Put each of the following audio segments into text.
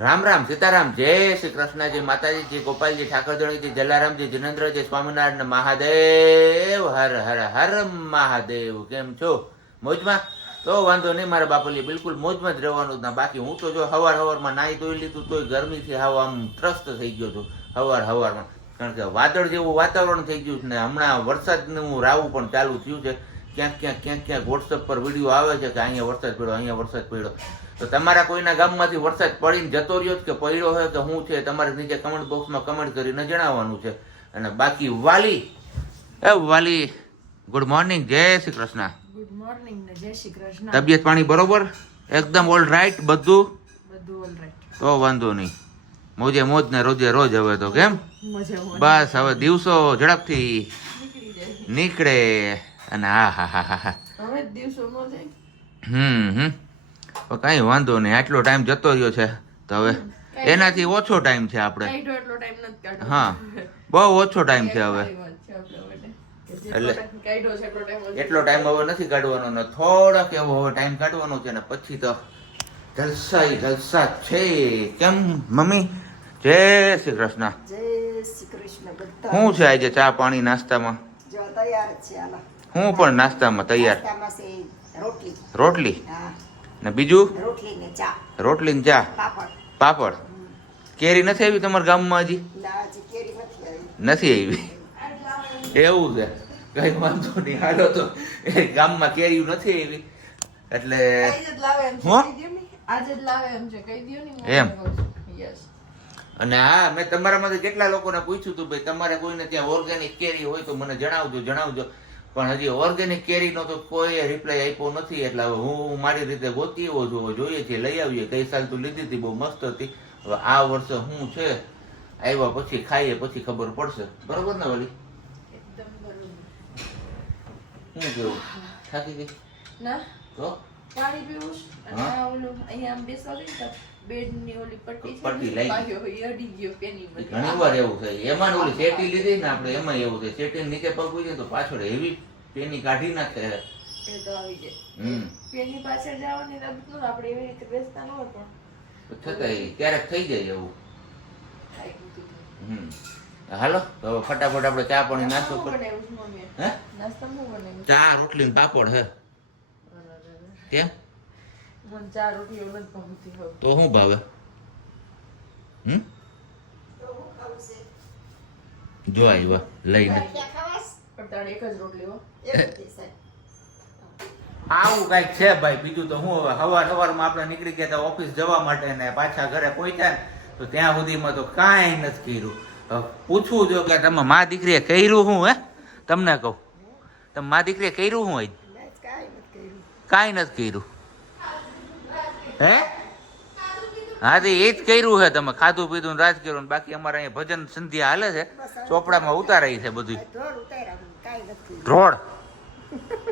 રામ રામ સીતારામ જય શ્રી કૃષ્ણ જય માતાજી જય ગોપાલજી ઠાકરધણી જય જલારામજી જિનેન્દ્ર જય સ્વામિનારાયણ મહાદેવ હર હર હર મહાદેવ. કેમ છો? મોજમાં? તો વાંધો નહીં મારા બાપલી, બિલકુલ મોજમાં જ રહેવાનું ના. બાકી હું તો જો હવારમાં નાહી ધોઈ લીધું તોય ગરમીથી હાવ આમ ત્રસ્ત થઈ ગયો છું હવારમાં, કારણ કે વાદળ જેવું વાતાવરણ થઈ ગયું છે ને હમણાં વરસાદનું રાવું પણ ચાલુ થયું છે. ક્યાંક વોટ્સઅપ પર વિડીયો આવે છે કે અહીંયા વરસાદ પડ્યો. તો તમારા કોઈના ગામમાંથી વરસાદ પડીને જતો રહ્યો કે પડ્યો હોય કે શું છે, તમારે નીચે કમેન્ટ બોક્સમાં કમેન્ટ કરીને જણાવવાનું છે. અને બાકી વાલી ગુડ મોર્નિંગ, જય શ્રી કૃષ્ણ. ગુડ મોર્નિંગ ને જય શ્રી કૃષ્ણ. તબિયત પાણી બરોબર? એકદમ ઓલ રાઈટ? બધું ઓલ રાઈટ? તો વાંધો નહીં, મોજે મોજ ને રોજે રોજ. હવે તો કેમ બસ હવે દિવસો ઝડપથી નીકળે અને હા હવે દિવસો નો જાય. કઈ વાંધો નહીં, આટલો ટાઈમ જતો રહ્યો છે તો હવે એનાથી ઓછો ટાઈમ છે આપણે. હા, બહુ ઓછો ટાઈમ છે હવે, એટલે એટલો ટાઈમ હવે નથી કાઢવાનો ને થોડોક એવો હવે ટાઈમ કાઢવાનો છે ને પછી તો જલસા છે. કેમ મમ્મી? જય શ્રી કૃષ્ણ. જય શ્રી કૃષ્ણ. બધા શું છે આજે ચા પાણી નાસ્તામાં? જો તૈયાર છે. આલા હું પણ નાસ્તામાં તૈયાર. નાસ્તામાં છે રોટલી. રોટલી હા, ને બીજું? રોટલી ને ચા, રોટલી ને ચા, પાપડ. કેરી નથી આવી તમારા ગામમાં હજી? ના, હજી કેરી નથી આવી. નથી આવી? એવું છે, કઈ વાંધો નહીં. હાલો તો એ ગામમાં કેરી નથી આવી એટલે આજે જ લાવે એમ છે, હો? કહી દ્યો ને. આજે જ લાવે એમ છે, કહી દ્યો ને. એમ? યસ. અને હા, મેં તમારામાંથી કેટલા લોકોને પૂછ્યું હતું ભાઈ તમારે કોઈને ત્યાં ઓર્ગેનિક કેરી હોય તો મને જણાવજો. પણ હજી ઓર્ગેનિક કેરીનો તો કોઈ રિપ્લાય આપ્યો નથી. એટલે હવે હું મારી રીતે ગોતી એવો છું, જોઈએ છીએ, લઈ આવીએ. ગઈ સાલ તો લીધી હતી, બહુ મસ્ત હતી. હવે આ વર્ષે શું છે, આવ્યા પછી ખાઈએ પછી ખબર પડશે. બરોબર ને વળી? એકદમ બરોબર. શું કેવું? થાકી ગઈ ના, તો પાણી પીવું છે. અને આ ઓલું અહીંયા આમ બેસવા ગઈ તો બેડની ઓલી પટ્ટી છે પટ્ટી ને, લઈ. પાયો હોય, એ અડી ગયો પેનીમાં. ઘણી વાર એવું થાય. એમાં ને ઓલી શેટી લીધી ને આપણે, એમાં એવું થાય. શેટી નીચે પગ હોય તો પાછળ એવી પેની કાઢી નાખે. એ તો આવી જાય. પેની પાછળ જવાની રમત નું આપણે એવી રીતે બેસતા ન હોય, પણ છતાંય ક્યારેક થઈ જાય એવું. થાય બધું. હાલો તો હવે ફટાફટ આપણે ચા પાણી નાસ્તો શું કરી. બનાવ્યું છે મમ્મીએ? હે? નાસ્તામાં શું બનાવ્યું? ચા રોટલી ને પાપડ હે. કેમ? મને ચા રોટલીઓ નથી ગમતી હવે. તો શું ભાવે? જો આવ્યા લઈને. પણ તારે એક જ રોટલી હો. આવું કઈક છે ભાઈ. બીજું તો હું હવે સવારમાં આપણે નીકળી ગયા હતા ઓફિસ જવા માટે ને પાછા ઘરે પહોંચ્યા ને તો ત્યાં સુધીમાં તો કાંઈ નથી કર્યું. હવે પૂછવું જો કે તમે મા દીકરીએ કર્યું શું? હે, તમને કહું, તમે મા દીકરીએ કર્યું શું? આજ કાંઈ નથી કર્યું. હે? હા, તો એ જ કર્યું છે. તમે ખાધું પીધું રાજ કર્યું. બાકી અમારે અહીંયા ભજન સંધ્યા હાલે છે, ચોપડામાં ઉતારાય છે બધું. ધ્રોળ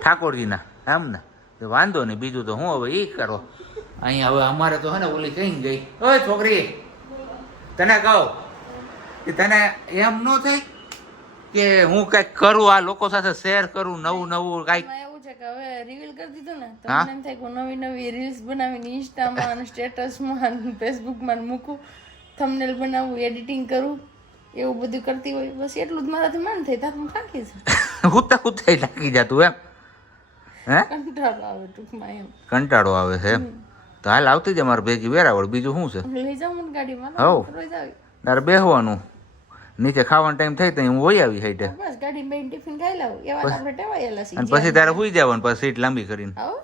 ઠાકોરજીના એમ ને? વાંધો નહીં, બીજું તો હું હવે એ કરો. અહીંયા હવે અમારે તો હે ને ઓલી કઈ ગઈ. ઓય છોકરી, તને કહું કે તને એમ ન થાય કે હું કઈક કરું, આ લોકો સાથે શેર કરું, નવું કઈક. એમાં એવું છે કે હવે રિવીલ કરી દીધું ને તો હા? મને એમ થાય કે હું નવી રીલ્સ બનાવીને ઇન્સ્ટામાં અને સ્ટેટસમાં ફેસબુકમાં મૂકું, થંબનેલ બનાવું, એડિટિંગ કરું, એવું બધું કરતી હોય. બસ એટલું જ મારાથી મન થાય તો હું થાકી છું. હુતા લાગી જતું એમ? હે? કંટાળો આવે ટૂંકમાં એમ. કંટાળો આવે છે એમ? તો હાલ આવતી જ અમારે ભેગી વેરાવળ. બીજું શું છે? લઈ જાઉં ને ગાડીમાં. હવ. રોજ આવી. તારે બેહવાનું, નીચે ખાવાનો ટાઈમ થાય તો હું વહી આવી સાઈડે. બસ ગાડીમાં બેન ટિફિન ખાઈ લાવું. એવા તો આપણે ટેવાયેલા છીએ. અને પછી તારે સુઈ જવાનું, પછી સીટ લાંબી કરીને. આવો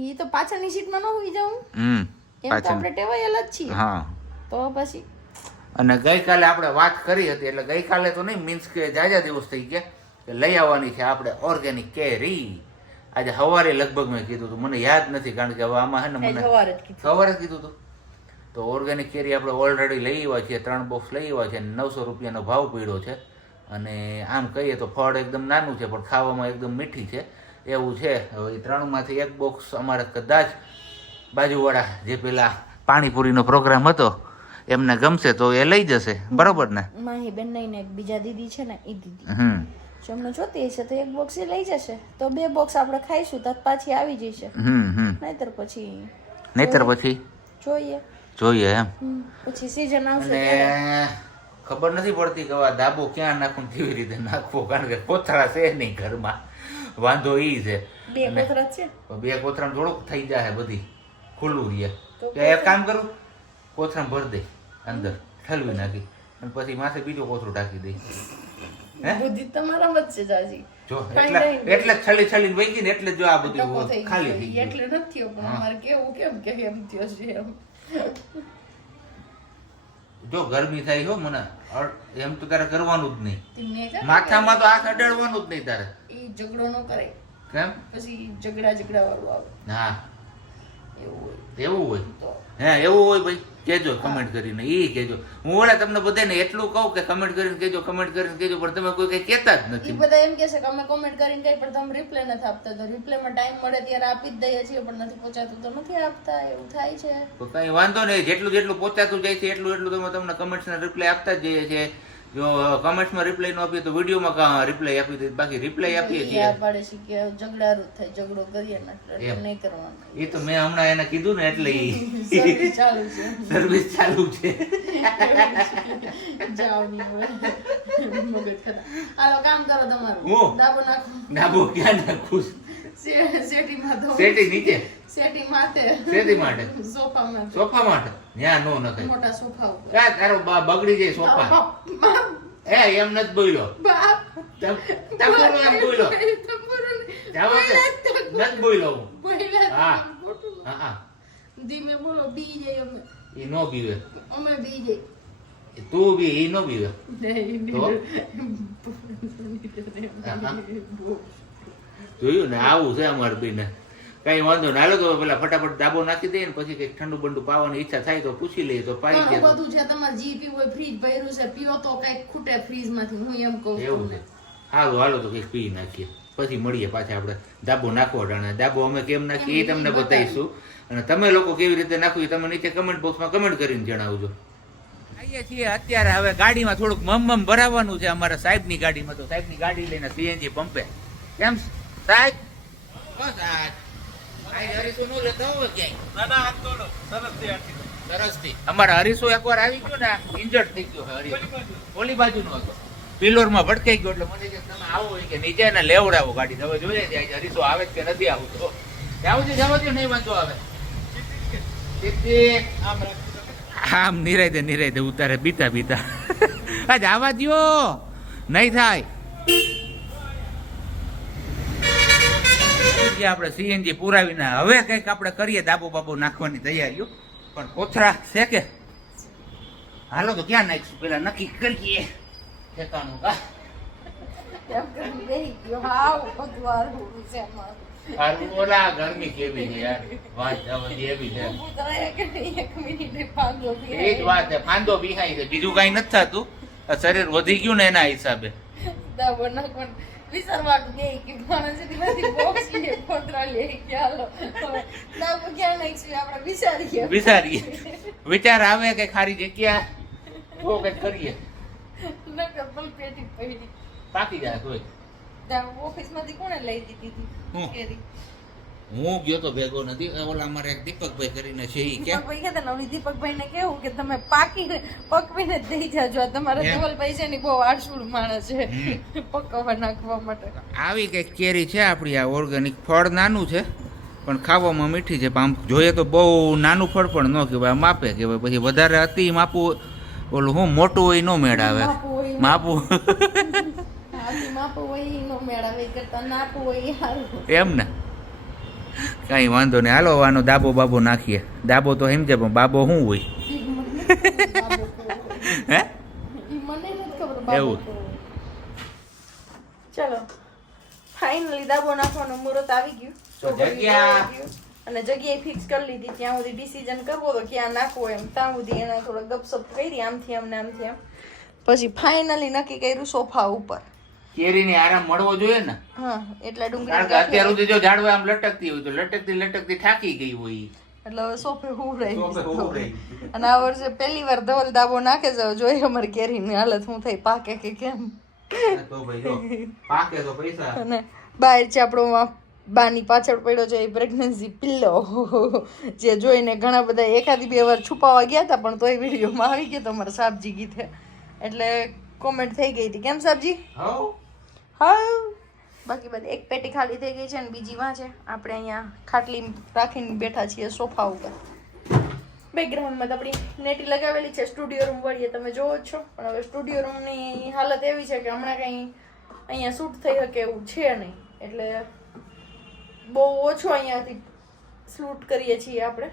ઈ તો પાછળની સીટમાં ન હોઈ જાઉં. એમ તો પાછળ. આપણે ટેવાયેલા જ છીએ. હા. તો પછી અને ગઈકાલે આપણે વાત કરી હતી, એટલે ગઈકાલે તો નહીં, મીન્સ કે જાજા દિવસ થઈ ગયા કે લઈ આવવાની છે આપણે ઓર્ગેનિક કેરી. આજે સવારે લગભગ મેં કીધું હતું, મને યાદ નથી કારણ કે હવે આમાં હે ને મને સવારે જ કીધું. સવારે જ કીધું હતું. તો ઓર્ગેનિક કેરી આપણે ઓલરેડી લઈ આવ્યા છીએ, 3 બોક્સ લઈ આવ્યા છે. 900 રૂપિયાનો ભાવ પડ્યો છે. અને આમ કહીએ તો ફળ એકદમ નાનું છે પણ ખાવામાં એકદમ મીઠી છે એવું છે. હવે એ 3માંથી 1 બોક્સ અમારે કદાચ બાજુવાળા જે પેલા પાણીપુરીનો પ્રોગ્રામ હતો એમને ગમશે તો એ લઈ જશે. બરોબર ને? માહી બેન નહીં ને એક બીજા દીદી છે ને એ દીદી જો અમને જોતી હશે તો 1 બોક્સ એ લઈ જશે. તો 2 બોક્સ આપણે ખાઈશું તો પાછી આવી જશે. નહીતર પછી જોઈએ. જોઈએ એમ. પછી સીઝન આવશે અને ત્યારે. ખબર નથી પડતી કે આ ધાબો ક્યાં નાખવું ને કેવી રીતે નાખવો, કારણ કે કોથળા છે નહીં ઘરમાં, વાંધો ઈ છે. બે અને કોથળા છે. બે કોથળામાં થોડુંક થઈ જાય બધી ખુલ્લું રહે. તો તો એક કામ કરું, કોથળામાં ભરી દઈ અંદર ઠલવી નાખી અને પછી માથે બીજો કોથળો ટાંકી દઈ. હે બુદ્ધિ તમારા વચ્ચે જાજી. જો એટલે છલી છલીને વહી ગઈ ને એટલે જો આ બધું ટકો થઈ ખાલી ગયો. થઈ ગયું. એટલે નથી થયો પણ અમારે કેવું કેમ કે એમ થયો છે એમ. જો ગરમી થાય હો મને એમ તો તારે કરવાનું જ નહીં, તેમને કહે માથામાં તો હાથ અડાડવાનું જ નહીં તારે. ઈ ઝઘડો ન કરે કેમ? પછી ઝઘડા વાળું આવે હા એવું હોય એવું હોય. તો હે એવું હોય ભાઈ કેજો કમેન્ટ કરીને, ઈ કેજો. હું ઓલા તમને બધાને એટલું કહું કે કમેન્ટ કરીને કેજો, કમેન્ટ કરીને કેજો, પણ તમે કોઈ કઈ કહેતા જ ઈ નથી. બધા એમ કહેશે કે અમે કોમેન્ટ કરીને કઈ પણ તમે રિપ્લે નથી આપતા, તો રિપ્લેમાં ટાઈમ મળે ત્યારે આપી જ દઈએ છીએ, પણ નથી પહોંચાતું તો નથી આપતા, એવું થાય છે. તો કઈ વાંધો નહીં, જેટલું પહોંચાતું જાય છે એટલું તમે તમને કમેન્ટ્સના રિપ્લાય આપતા જ જઈએ છીએ. જો કમેન્ટ્સમાં રિપ્લાય ન આપીએ તો વિડીયોમાં રિપ્લાય આપી દઈએ, બાકી રિપ્લાય આપીએ છીએ. આ પાડે છે કે ઝઘડારું જ થાય, ઝઘડો કરીએ ને એટલે નહીં કરવાનું. એ તો મેં હમણાં એને કીધું ને એટલે સર્વિસ ચાલુ છે. સર્વિસ ચાલુ છે. જાઓ ની હોય. મગજ ખરાબ. હાલો કામ કરો તમારું. હું? દાબો નાખો. ડાબો ક્યાં નાખું? શેટીમાં ધો. શેટી નીચે, શેટી માથે. શેટી માટે, સોફામાં. સોફા માટે. ત્યાં નો નખાય. મોટા સોફા ઉપર. ક્યાં તારો બગડી જાય સોફા? એમ નથી બોલ્યો. બાપ. તમોનો એમ બોલ્યો. જાવ નથી બોલ્યો હું. હા. હા ધીમે બોલો, બી જાય અમે. એ નો બીવે. અમે બી જાય. તું બી એ નો બીવે. તો જોયું ને આવું છે અમારે બેને. કઈ વાંધો ના, હાલો તો પેલા ફટાફટ દાબો નાખી દઈએ ને પછી કઈક ઠંડુ બંડુ પાવાની ઈચ્છા થાય તો પૂછી લઈએ તો પાઈ ઘણું ગયા. બધું છે તમારે જી પીવું હોય ફ્રીજ ભર્યું છે, પીઓ તો કઈક ખૂટે ફ્રીજ માંથી, હું એમ કહું છું. એવું છે. હાલો હાલો તો કઈક પી નાખીએ પછી મળીએ પાછા આપણે દાબો નાખવો ટાણે. દાબો અમે કેમ નાખીએ એ તમને બતાવીશું, અને તમે લોકો કેવી રીતે નાખવું એ તમે નીચે કમેન્ટ બોક્સમાં કમેન્ટ કરીને જણાવજો. આવીએ છીએ અત્યારે હવે ગાડીમાં થોડુંક મમ ભરાવવાનું છે અમારા સાહેબની ગાડીમાં, તો સાહેબની ગાડી લઈને સીએનજી પંપે. કેમ સાહેબ? સાહેબ હરીશું નું લેતા હોય ક્યાંય? સરસથી અમારા હરીશું એકવાર આવી ગયો ને, ઇન્જર્ડ થઈ ગયો હરીશું, ઓલી બાજુ નો હતો, પિલોરમાં ભટકાઈ ગયો. એટલે મને કે તમે આવો કે નીચે ને લેવડાવો ગાડી. હવે જોઈએ ત્યાં હરીશું આવે કે નથી આવતો. જવા દો નહીં વાંધો આવે. આમ નિરાયતે ઉતારે બીતા બીતા. આજ આવા દ્યો નહીં થાય. આપણે સીએનજી પુરાવીને હવે કઈક આપણે કરીએ દાબો બાબો નાખવાની તૈયારીઓ, પણ કોથળા છે કે હાલો તો ક્યાં નાખીશું પેલા નક્કી કરીએ ઠેકાણું. એમ કરીને બેહી ગયો. હાવ ભગવાન હોવું છે અમારું. ઓલા ગરમી કેવી છે યાર, વાત જવા એવી છે. ઊભું તો રહે કે નહીં, એક મિનિટ પાંદો બી એ જ વાત છે, ફાંદો બિહાઈ છે, બીજું કઈ નથી થતું. શરીર વધી ગયું ને એના હિસાબે. દાબો નાખવાનું વિચારવાનું બે કે માણસ એમાંથી બોક્સ લે, કોતરા લે કે હાલો હવે દાબો ક્યાં નાખીશું આપણે વિચારીએ વિચાર આવે કે ખારી જગ્યા તો કઈક કરીએ, નકર પલ પેટી પડી પાકી જાય તોય. દાબો ઓફિસમાંથી કોણે લઈ દીધી હું? હતી કેરી? હું ગયો તો ભેગો નથી. ઓલા અમારે એક દીપકભાઈ કરીને છે ઈ કે દીપકભાઈ કહેતા ને, ઓલી દીપકભાઈને કેવું કે તમે પાકીને પકવીને જ દઈ જાજો. તમારા એમ? ધવલભાઈ છે ને બહુ આળસુડ માણસ છે પકવવા નાખવા માટે. આવી કઈક કેરી છે આપણી આ ઓર્ગેનિક. ફળ નાનું છે પણ ખાવામાં મીઠી છે. આમ જોઈએ તો બહુ નાનું ફળ પણ ન કહેવાય, માપે કહેવાય. પછી વધારે અતિ માપવું ઓલું હું મોટું હોય નો મેળ આવે. માપવું માપું હોય ઈ નો મેળવે, કરતા નાપું હોય ઈ સારું. એમ ને કઈ વાંધો નહીં. હાલો આનો દાબો બાબો નાખીએ. દાબો તો સમજે પણ બાબો શું હોય? હે ઈ મને નથી ખબર બાબો એવું. કેવો હોય. ચલો ફાઇનલી દાબો નાખવાનો મુહૂર્ત આવી ગયું. તો જગ્યા અને જગ્યાએ ફિક્સ કરી લીધી. ત્યાં સુધી ડિસિઝન કરવો તો ક્યાં નાખવો એમ, ત્યાં સુધી એના થોડા ગપસપ કરી આમથી આમ ને આમથી આમ. પછી ફાઇનલી નક્કી કર્યું સોફા ઉપર. કેરીને આરામ મળવો જોઈએ ને, હા એટલા ડુંગળી કારણ કે અત્યાર સુધી જો ઝાડવા આમ લટકતી હોય તો લટકતી થાકી ગઈ હોય. એટલે હવે સોફે હુવડાઈ સોફે હુવડાઈ. અને આ વર્ષે પહેલી વાર ધવલ દાબો નાખે છે. જોઈએ અમારી કેરીની હાલત શું થઈ, પાકે કે કેમ. તો ભાઈ જો પાકે તો પૈસા. અને બહાર છે આપણો બાની પાછળ પડ્યો છે એ પ્રેગ્નન્સી પિલ્લો જે જોઈને ઘણા બધા એકાદી 2 વાર છુપાવવા ગયા હતા પણ તોય વિડીયોમાં આવી ગયો તમારા સાબજી ગીતે એટલે કોમેન્ટ થઈ ગઈ હતી. કેમ સાબજી? હા. બાકી બધી એક પેટી ખાલી થઈ ગઈ છે અને બીજી વાં છે. આપણે અહીંયા ખાટલી રાખીને બેઠા છીએ સોફા ઉપર. બેકગ્રાઉન્ડમાં આપણી નેટી લગાવેલી છે. સ્ટુડિયો રૂમ વાળીએ તમે જોવો જ છો પણ હવે સ્ટુડિયો રૂમની હાલત એવી છે કે હમણાં કંઈ અહીંયા શૂટ થઈ શકે એવું છે નહીં એટલે બહુ ઓછો અહીંયાથી શૂટ કરીએ છીએ આપણે.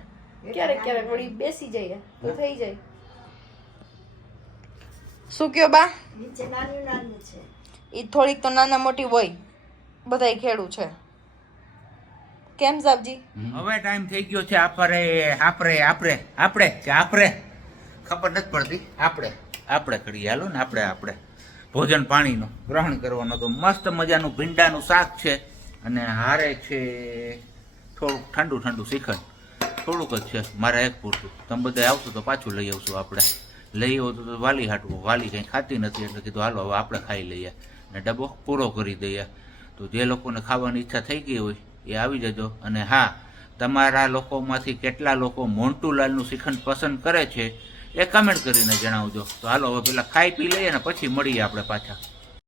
ક્યારેક ક્યારેક વળી બેસી જઈએ તો થઈ જાય. શું કયો બા? એ થોડીક તો નાના મોટી હોય બધાય ખેડું છે. કેમ સાબજી? હવે ટાઈમ થઈ ગયો છે આપણે ખબર નથી પડતી આપણે કરીએ. હાલો ને આપણે ભોજન પાણીનો ગ્રહણ કરવાનો. તો મસ્ત મજાનું ભીંડાનું શાક છે અને હારે છે થોડુંક ઠંડુ શ્રીખંડ. થોડુંક જ છે મારા એક પૂરતું. તમે બધા આવશો તો પાછું લઈ આવશું. આપણે લઈ આવો તો વાલી હાટવું. વાલી કંઈ ખાતી નથી એટલે કીધું હાલો હવે આપણે ખાઈ લઈએ અને ડબ્બો પૂરો કરી દઈએ. તો જે લોકોને ખાવાની ઈચ્છા થઈ ગઈ હોય એ આવી જજો. અને હા, તમારા લોકોમાંથી કેટલા લોકો મોન્ટુલાલનું શ્રીખંડ પસંદ કરે છે એ કમેન્ટ કરીને જણાવજો. તો હાલો હવે પેલા ખાઈ પી લઈએ ને પછી મળીએ આપણે પાછા.